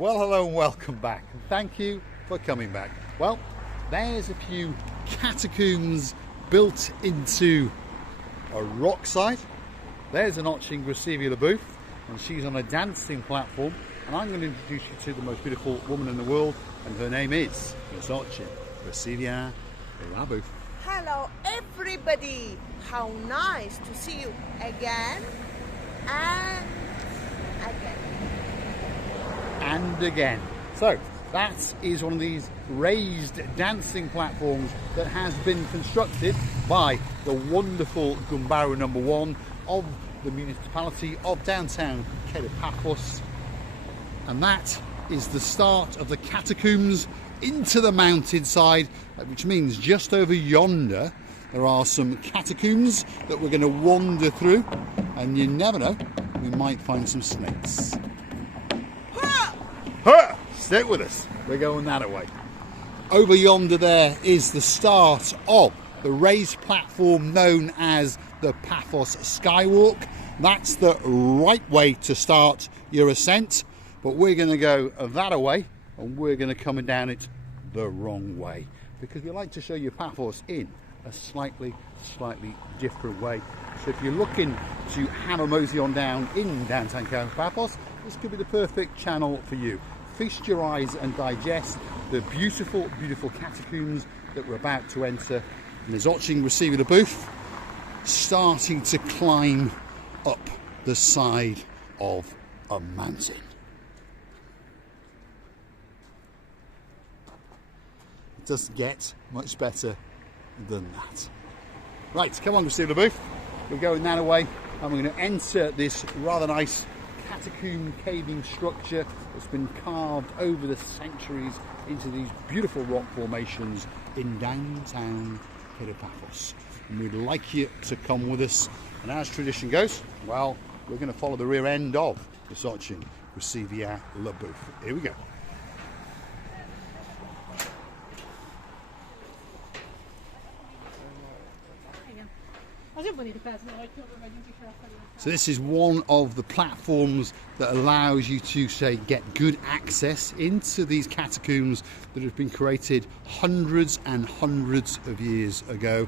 Well, hello and welcome back. And thank you for coming back. Well, there's a few catacombs built into a rock side. There's an Oching Gracevia LaBouffe, and she's on a dancing platform. And I'm going to introduce you to the most beautiful woman in the world, and her name is Miss Oching Gracevia LaBouffe. Hello everybody, how nice to see you again and again. And again. So that is one of these raised dancing platforms that has been constructed by the wonderful Gumbaru #1 of the municipality of downtown Paphos, and that is the start of the catacombs into the mountainside, which means just over yonder there are some catacombs that we're going to wander through, and you never know, we might find some snakes. Ha! Stick with us, we're going that way. Over yonder there is the start of the raised platform known as the Paphos Sky Walk. That's the right way to start your ascent, but we're going to go that way and we're going to come down it the wrong way, because we like to show you Paphos in a slightly different way. So if you're looking to hammer mosey on down in downtown Paphos, this could be the perfect channel for you. Feast your eyes and digest the beautiful catacombs that we're about to enter. And there's Oching Gracevia LaBouffe starting to climb up the side of a mountain. It doesn't get much better than that. Right, come on, Gracevia LaBouffe. We're going that way, and we're going to enter this rather nice catacomb caving structure that's been carved over the centuries into these beautiful rock formations in downtown Paphos. And we'd like you to come with us. And as tradition goes, well, we're going to follow the rear end of the Oching Gracevia LaBouffe. Here we go. So this is one of the platforms that allows you to, say, get good access into these catacombs that have been created hundreds and hundreds of years ago.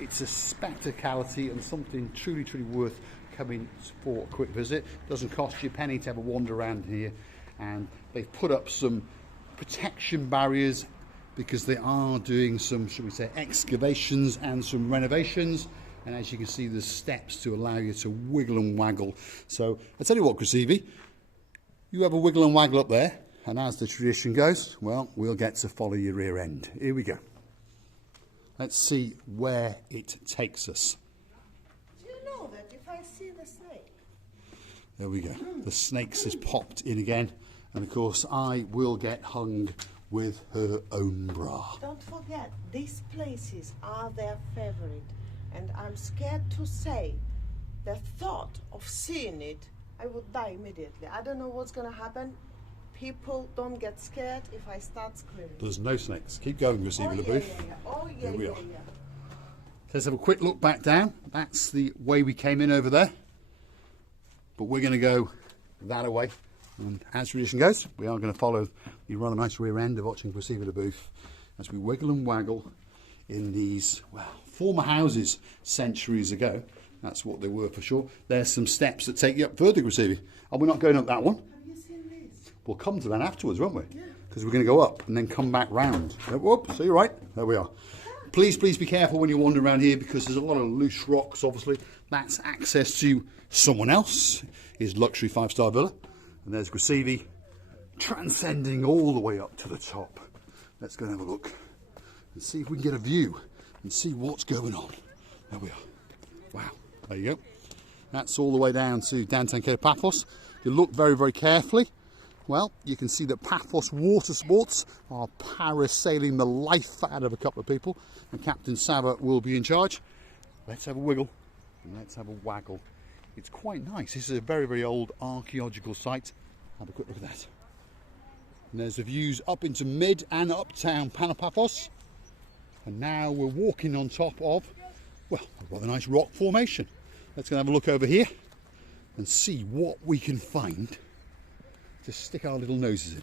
It's a spectacality and something truly worth coming for a quick visit. Doesn't cost you a penny to have a wander around here, and they've put up some protection barriers because they are doing some, should we say, excavations and some renovations. And as you can see, there's steps to allow you to wiggle and waggle. So I tell you what, Gracevia, you have a wiggle and waggle up there, and as the tradition goes, well, we'll get to follow your rear end. Here we go. Let's see where it takes us. Do you know that if I see the snake? There we go. The snakes has popped in again, and of course I will get hung with her own bra. Don't forget, these places are their favorite. And I'm scared to say, the thought of seeing it, I would die immediately. I don't know what's going to happen. People don't get scared if I start screaming. There's no snakes. Keep going, Gracevia LaBouffe. Oh, yeah. Here we are. Let's have a quick look back down. That's the way we came in over there. But we're going to go that way. And as tradition goes, we are going to follow the rather nice rear end of Oching Gracevia LaBouffe as we wiggle and waggle in these, well, former houses centuries ago. That's what they were for sure. There's some steps that take you up further, Gracevia. And we're not going up that one. Have you seen this? We'll come to that afterwards, won't we? Yeah. Because we're going to go up and then come back round. Whoop, so you're right. There we are. Please be careful when you wander around here, because there's a lot of loose rocks, obviously. That's access to someone else, his luxury 5-star villa. And there's Gracevia transcending all the way up to the top. Let's go and have a look and see if we can get a view and see what's going on. There we are. Wow, there you go. That's all the way down to downtown Paphos. If you look very carefully, well, you can see that Paphos Water Sports are parasailing the life out of a couple of people, and Captain Sava will be in charge. Let's have a wiggle and let's have a waggle. It's quite nice. This is a very old archaeological site. Have a quick look at that. And there's the views up into mid and uptown Paphos. And now we're walking on top of, well, a rather nice rock formation. Let's go and have a look over here and see what we can find to stick our little noses in.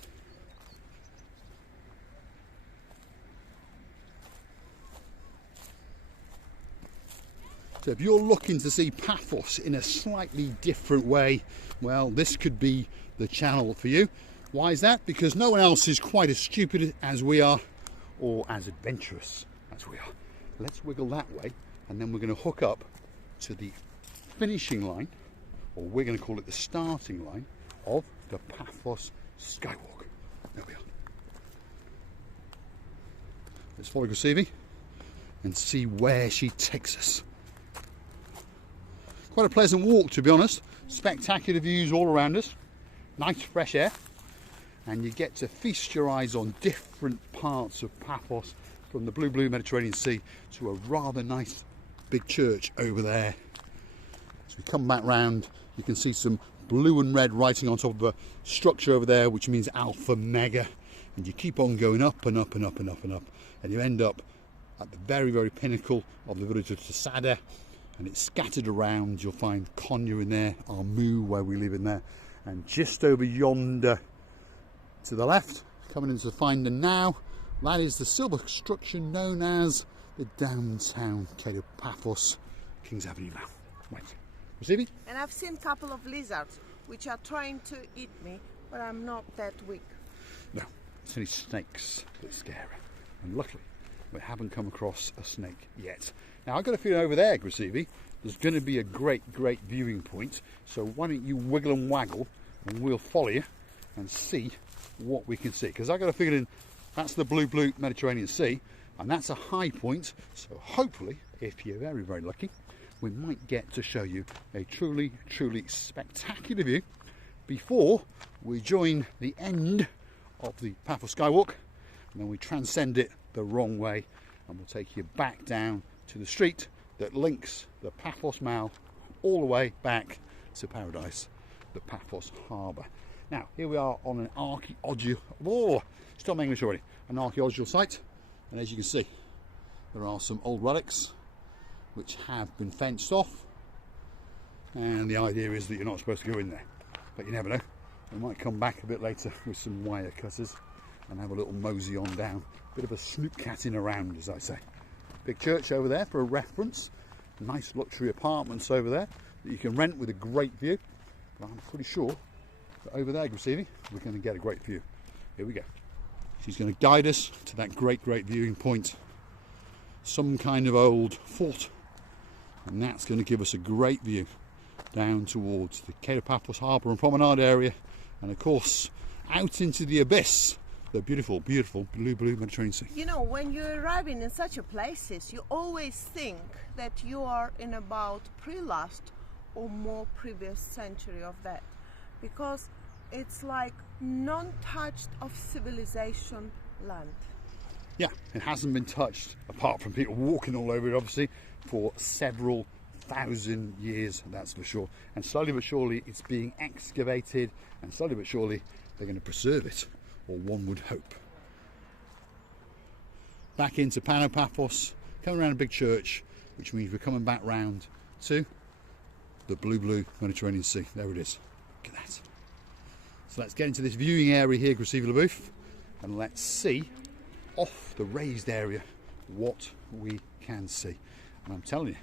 So if you're looking to see Paphos in a slightly different way, well, this could be the channel for you. Why is that? Because no one else is quite as stupid as we are, or as adventurous as we are. Let's wiggle that way, and then we're going to hook up to the finishing line, or we're going to call it the starting line, of the Paphos Sky Walk. There we are. Let's follow Grasivi and see where she takes us. Quite a pleasant walk, to be honest. Spectacular views all around us. Nice fresh air. And you get to feast your eyes on different parts of Paphos, from the blue Mediterranean Sea to a rather nice big church over there. As we come back round, you can see some blue and red writing on top of a structure over there, which means Alpha Mega. And you keep on going up and up and up and up and up, and you end up at the very pinnacle of the village of Tasada. And it's scattered around. You'll find Konya in there, Armu where we live in there, and just over yonder to the left, coming into the finder now, that is the silver structure known as the downtown Cape of Paphos, King's Avenue now. Right, Grasivi? And I've seen a couple of lizards which are trying to eat me, but I'm not that weak. No, it's only snakes that scare her. And luckily, we haven't come across a snake yet. Now, I've got a feeling over there, Grasivi, there's going to be a great viewing point. So why don't you wiggle and waggle, and we'll follow you and see what we can see. Because I've got a feeling that's the blue Mediterranean Sea, and that's a high point. So hopefully, if you're very lucky, we might get to show you a truly spectacular view before we join the end of the Paphos Sky Walk, and then we transcend it the wrong way, and we'll take you back down to the street that links the Paphos Mall all the way back to paradise, the Paphos Harbour. Now, here we are on an archaeological, stop my English already, an archaeological site, and as you can see, there are some old relics which have been fenced off, and the idea is that you're not supposed to go in there, but you never know. We might come back a bit later with some wire cutters and have a little mosey on down. Bit of a snoop-catting around, as I say. Big church over there for a reference. Nice luxury apartments over there that you can rent with a great view. But I'm pretty sure that over there, Grasivi, we're going to get a great view. Here we go. She's going to guide us to that great viewing point. Some kind of old fort. And that's going to give us a great view down towards the Cape of Paphos Harbour and Promenade area. And of course, out into the abyss, the beautiful blue Mediterranean Sea. You know, when you're arriving in such a places, you always think that you are in about pre-last or more previous century of that, because it's like non-touched of civilization land. Yeah, it hasn't been touched, apart from people walking all over it, obviously, for several thousand years, that's for sure. And slowly but surely it's being excavated, and slowly but surely they're going to preserve it, or one would hope. Back into Paphos, coming around a big church, which means we're coming back round to the blue Mediterranean Sea. There it is. Look at that. So let's get into this viewing area here, Grasivi LaBouffe, and let's see off the raised area what we can see. And I'm telling you,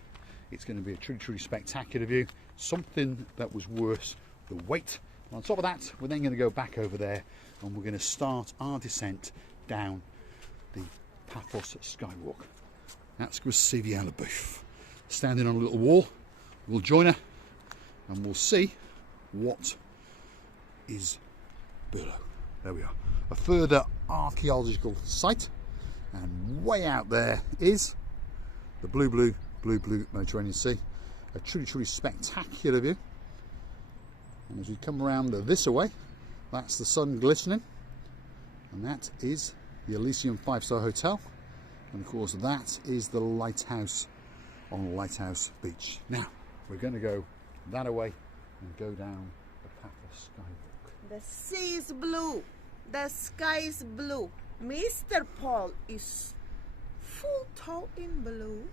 it's going to be a truly spectacular view, something that was worth the wait. And on top of that, we're then going to go back over there, and we're going to start our descent down the Paphos Sky Walk. That's Grasivi LaBouffe standing on a little wall. We'll join her and we'll see what is below. There we are, a further archaeological site, and way out there is the blue Mediterranean Sea. A truly spectacular view. And as we come around this way, that's the sun glistening, and that is the Elysium 5-star hotel, and of course that is the lighthouse on Lighthouse Beach. Now we're going to go that away and go down the Paphos Sky Walk. The sea is blue, the sky is blue, Mr. Paul is full toe in blue,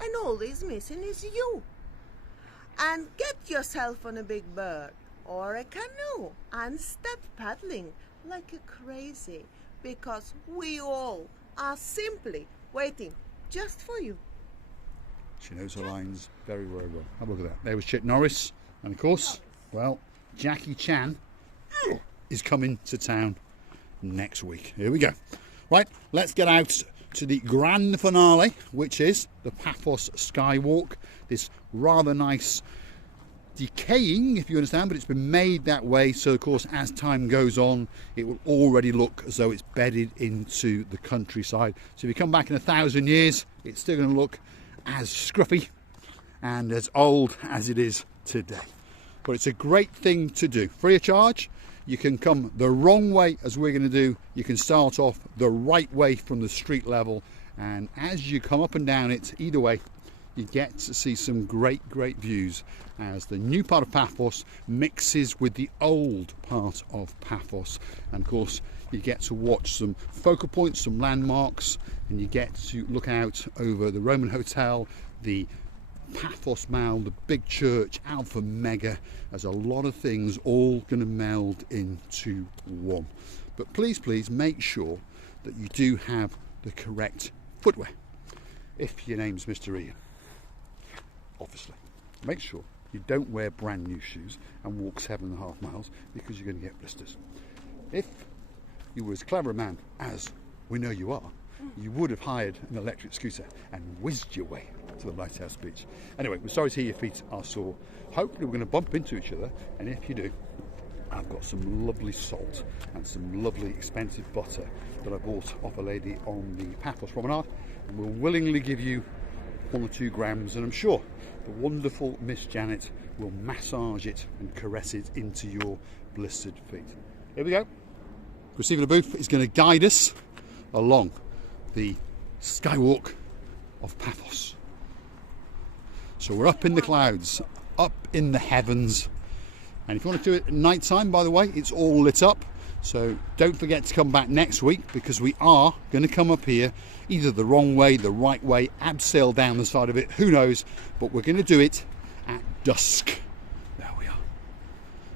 and all he's missing is you. And get yourself on a big bird, or a canoe and start paddling like a crazy, because we all are simply waiting just for you. She knows her lines very, very well. Have a look at that. There was Chip Norris. And of course, well, Jackie Chan is coming to town next week. Here we go. Right, let's get out to the grand finale, which is the Paphos Sky Walk. This rather nice decaying, if you understand, but it's been made that way, so of course as time goes on it will already look as though it's bedded into the countryside. So if you come back in 1,000 years, it's still going to look as scruffy and as old as it is today. But it's a great thing to do, free of charge. You can come the wrong way, as we're going to do. You can start off the right way from the street level, and as you come up and down it, either way, you get to see some great views as the new part of Paphos mixes with the old part of Paphos. And of course you get to watch some focal points, some landmarks, and you get to look out over the Roman Hotel, the Paphos Mall, the big church, Alpha Mega. There's a lot of things all going to meld into one. But please make sure that you do have the correct footwear. If your name's Mr. Ian, obviously, make sure you don't wear brand new shoes and walk 7.5 miles, because you're going to get blisters. If you were as clever a man as we know you are, you would have hired an electric scooter and whizzed your way to the Lighthouse Beach. Anyway, we're sorry to hear your feet are sore. Hopefully we're going to bump into each other, and if you do, I've got some lovely salt and some lovely expensive butter that I bought off a lady on the Paphos Promenade, and we'll willingly give you 1 or 2 grams, and I'm sure the wonderful Miss Janet will massage it and caress it into your blistered feet. Here we go. Receiving a booth is going to guide us along the skywalk of Paphos. So we're up in the clouds, up in the heavens, and if you want to do it at night time, by the way, it's all lit up. So don't forget to come back next week, because we are going to come up here either the wrong way, the right way, abseil down the side of it, who knows, but we're going to do it at dusk. There we are.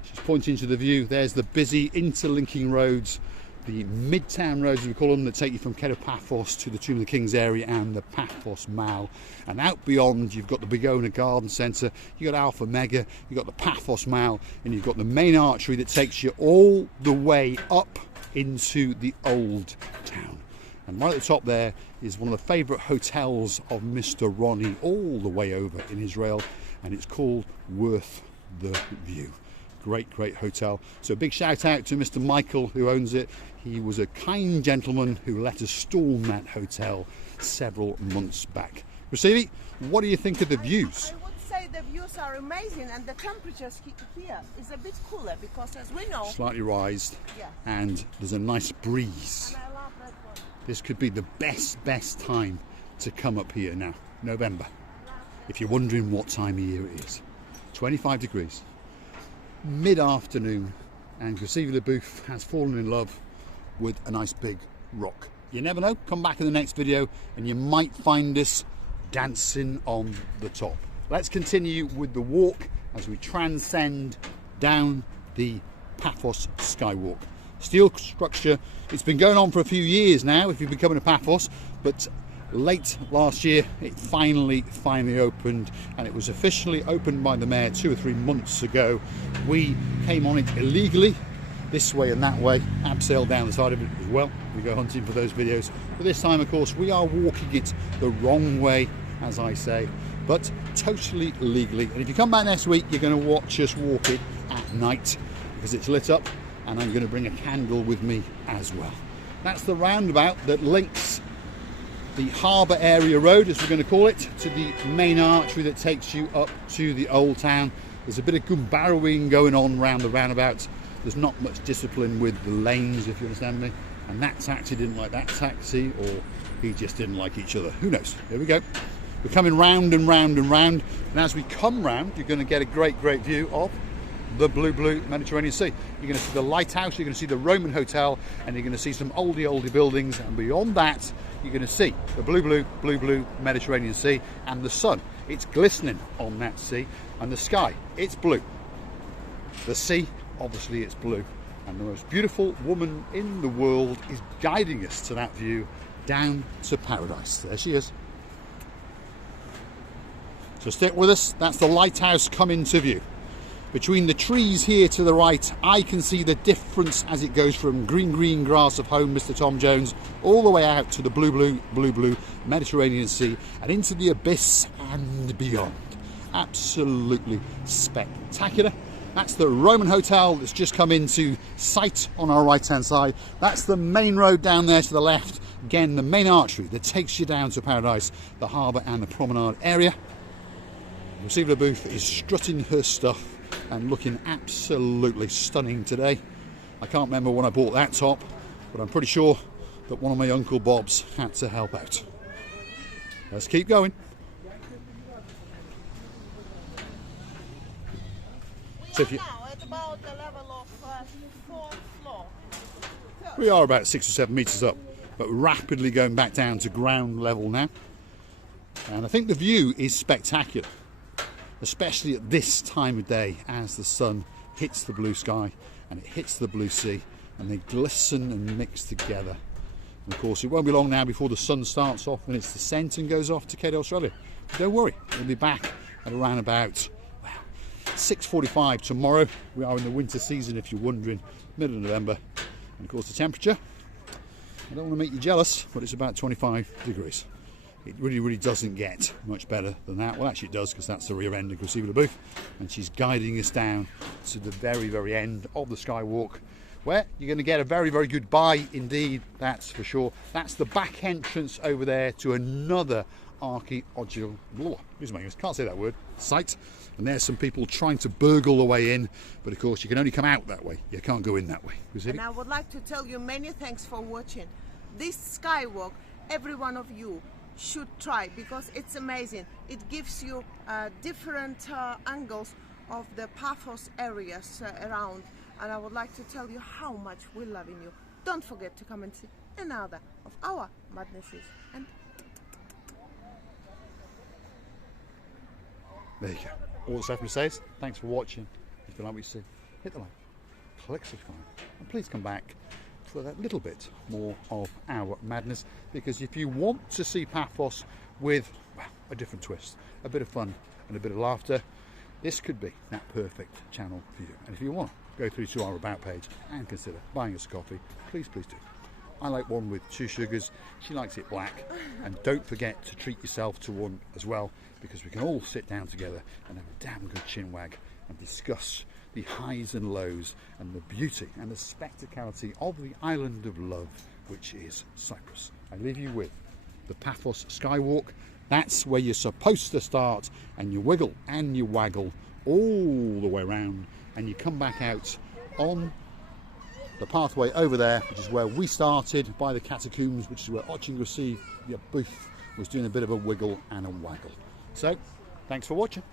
She's pointing to the view. There's the busy interlinking roads, the midtown roads as we call them, that take you from Paphos to the Tomb of the Kings area and the Paphos Mall. And out beyond you've got the Bigona Garden Centre, you've got Alpha Mega, you've got the Paphos Mall, and you've got the main artery that takes you all the way up into the old town. And right at the top there is one of the favourite hotels of Mr. Ronnie, all the way over in Israel, and it's called Worth the View. Great hotel. So a big shout out to Mr. Michael who owns it. He was a kind gentleman who let us storm that hotel several months back. Rasivi, what do you think of the views? I would say the views are amazing, and the temperatures here is a bit cooler, because as we know, slightly rised, yeah, and there's a nice breeze. and I love that one. This could be the best time to come up here now, November. If you're wondering what time of year it is, 25 degrees, mid-afternoon, and Rasivi the Booth has fallen in love with a nice big rock. You never know, come back in the next video and you might find us dancing on the top. Let's continue with the walk as we transcend down the Paphos Sky Walk. Steel structure, it's been going on for a few years now if you've been coming to Paphos, but late last year it finally opened, and it was officially opened by the mayor 2 or 3 months ago. We came on it illegally, this way and that way, abseil down the side of it as well. We go hunting for those videos, but this time of course we are walking it the wrong way, as I say, but totally legally. And if you come back next week, you're going to watch us walk it at night, because it's lit up, and I'm going to bring a candle with me as well. That's the roundabout that links the harbour area road, as we're going to call it, to the main artery that takes you up to the old town. There's a bit of gumbarrowing going on round the roundabout. There's not much discipline with the lanes, if you understand me, and that taxi didn't like that taxi, or he just didn't like each other, who knows. Here we go. We're coming round and round and round, and as we come round you're going to get a great view of the blue Mediterranean Sea. You're going to see the lighthouse, you're going to see the Roman Hotel, and you're going to see some oldie buildings, and beyond that you're going to see the blue Mediterranean Sea, and the sun, it's glistening on that sea, and the sky, it's blue. The sea, obviously it's blue, and the most beautiful woman in the world is guiding us to that view down to paradise. There she is. So stick with us, that's the lighthouse come into view. Between the trees here to the right, I can see the difference as it goes from green grass of home, Mr. Tom Jones, all the way out to the blue Mediterranean Sea and into the abyss and beyond. Absolutely spectacular. That's the Roman Hotel that's just come into sight on our right hand side. That's the main road down there to the left. Again, the main artery that takes you down to paradise, the harbour and the promenade area. Receiver Booth is strutting her stuff and looking absolutely stunning today. I can't remember when I bought that top, but I'm pretty sure that one of my Uncle Bob's had to help out. Let's keep going. So if you, Now at about the level of 4th floor. we are about 6 or 7 metres up, but rapidly going back down to ground level now. And I think the view is spectacular, especially at this time of day as the sun hits the blue sky and it hits the blue sea and they glisten and mix together. And of course, it won't be long now before the sun starts off and its descent and goes off to Cape Australia. But don't worry, we'll be back at around about 6:45 tomorrow. We are in the winter season, if you're wondering, middle of November. And of course, the temperature, I don't want to make you jealous, but it's about 25 degrees. It really doesn't get much better than that. Well, actually it does, because that's the rear end of Receiver Booth, and she's guiding us down to the very end of the Sky Walk, where you're going to get a very good buy indeed, that's for sure. That's the back entrance over there to another archaeological, can't say that word, site. And there's some people trying to burgle the way in, but of course you can only come out that way, you can't go in that way. And I would like to tell you many thanks for watching. This skywalk, every one of you should try, because it's amazing. It gives you different angles of the Paphos areas around, and I would like to tell you how much we love you. Don't forget to come and see another of our madnesses. And there you go. All that's left to say is thanks for watching. If you like what you see, hit the like, click subscribe, and please come back for that little bit more of our madness, because if you want to see Paphos with a different twist, a bit of fun and a bit of laughter, this could be that perfect channel for you. And if you want to go through to our about page and consider buying us a coffee, please do. I like one with 2 sugars, she likes it black, and don't forget to treat yourself to one as well, because we can all sit down together and have a damn good chin wag and discuss the highs and lows and the beauty and the spectacality of the island of love, which is Cyprus. I leave you with the Paphos Sky Walk. That's where you're supposed to start, and you wiggle and you waggle all the way around, and you come back out on the pathway over there, which is where we started, by the catacombs, which is where Receiver Booth was doing a bit of a wiggle and a waggle. So, thanks for watching.